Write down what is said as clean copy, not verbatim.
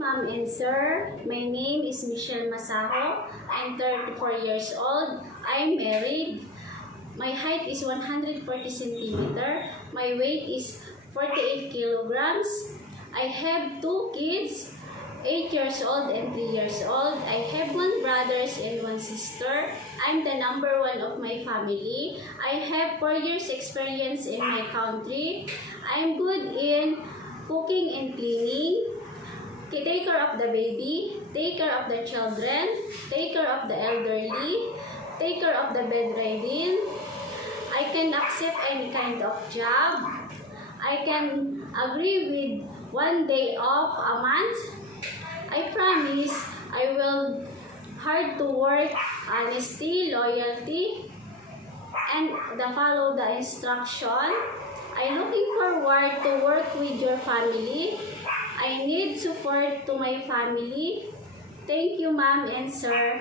Ma'am and sir, my name is Michelle Masaho. I'm 34 years old. I'm married. My height is 140 centimeter. My weight is 48 kilograms. I have 2 kids, 8 years old and 3 years old. I have 1 brother and 1 sister. I'm the number 1 of my family. I have 4 years experience in my country. I'm good in cooking and cleaning. Take care of the baby, take care of the children, take care of the elderly, take care of the bedridden. I can accept any kind of job. I can agree with 1 day off a month. I promise I will hard to work, honesty, loyalty, and follow the instruction. I'm looking forward to work with your family. I need support to my family. Thank you, ma'am and sir.